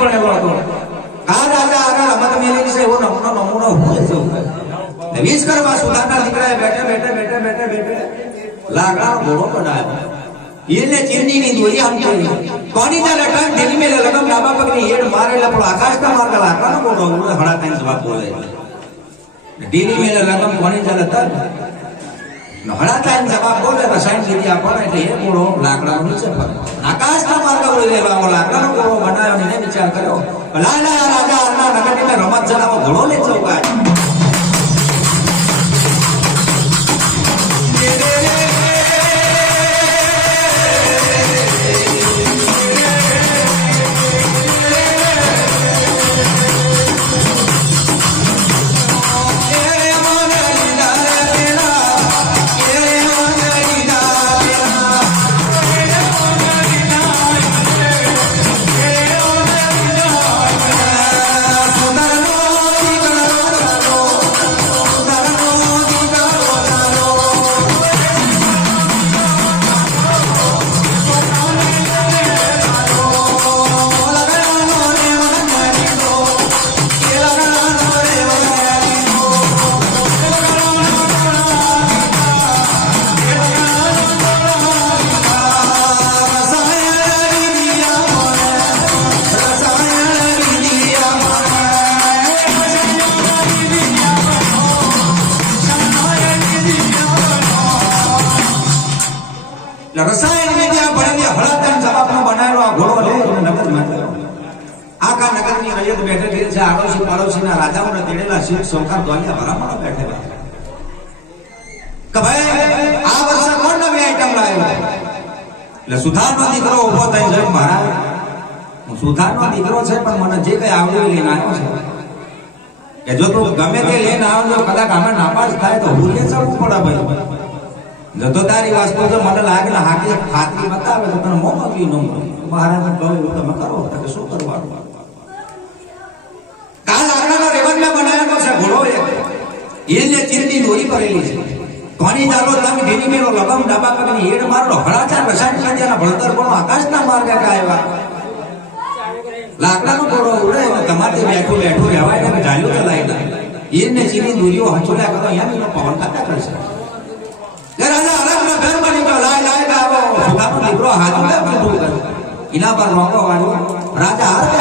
ભણેલો હતો. આ રાજા આગળ રમત મેળવી છે એવો નમૂનો હોય છે. 20 ઘરમાં સુધારના દીકરાએ બેઠે લાકડાનો ઘોડો બનાવ્યો. એને ચીરણીની દોરી આમ કરી કોની ચાલે ટન ઢીલી મેલે લગમ ડાબા પગની હેડ મારે એટલે પણ આકાશના માર્ગ લાકડાનો ઘોડો ઉડે હડા થાય જવાબ બોલે. ઢીલી મેલે લગમ કોની ચાલે તન હડા થાય જવાબ બોલે રસાયણ વિધિ આપણ એટલે એ ઘોડો લાકડાનો નીચે ફરે. આકાશના માર્ગ ઉડે લેવા લાકડાનો ઘોડો બનાવ્યો એને વિચાર કર્યો લાલા રાજા આના નગરની રમત જણાવો ઘોડો લે ચૌકાય. રસાયણ વિદ્યા ભણીને હળાતન જવાબનો બનાવેલો આ ઘોડો લે નગરમાં ગયો. આખા નગરની રૈયત બેઠેલી છે. આડોશી પાડોશીના રાજાઓને તેડેલા શીખ સૌકાર દ્વાલિયા ભરામણો બેઠેલા કે ભાઈ આ વર્ષે કોણ નવી આઈટમ લાવ્યો. એટલે સુધારનો દીકરો ઉભો થઈ જાય મહારાજ હું સુધારનો દીકરો છે પણ મને જે કઈ આવડ્યું લઈને આવ્યો છે કે જો તું ગમે તે લઈને આવ્યો કદાચ આમાં નાપાસ થાય તો હું લે ચડવું પડે ભાઈ. જતો તારી વસ્તુ જો મને લાગે ને હાકી ખાતરી બતાવે તો તને મોકલી ન મળે. મહારાજ કહ્યું તમે કરો કે શું કરવાનું. કાલ લાકડાના રેવન્યા બનાવેલો છે ઘોડો એને ચીરની દોરી કરેલી છે. કોની ચાલો તમે ઢીલી મેલો લગમ ડાબા પગની હેડ મારો હળાચાર રસાયણ વિદ્યાના ભણતર પણ આકાશના માર્ગે આવ્યા. લાકડાનો ઘોડો ઉડે તમારે બેઠું રહેવાય ને ઝાલ્યો ચલાવી દે. એને ચીરની દોરીઓ હંચોલ્યા કરો અહીંયા એનો પવન ખાતા કરશે. રાજા અલગનો ઘર બની ગયો. લાય આવો સુધારનો દીકરો હાથ એના પર રોકો વાળ્યો. રાજા હાથે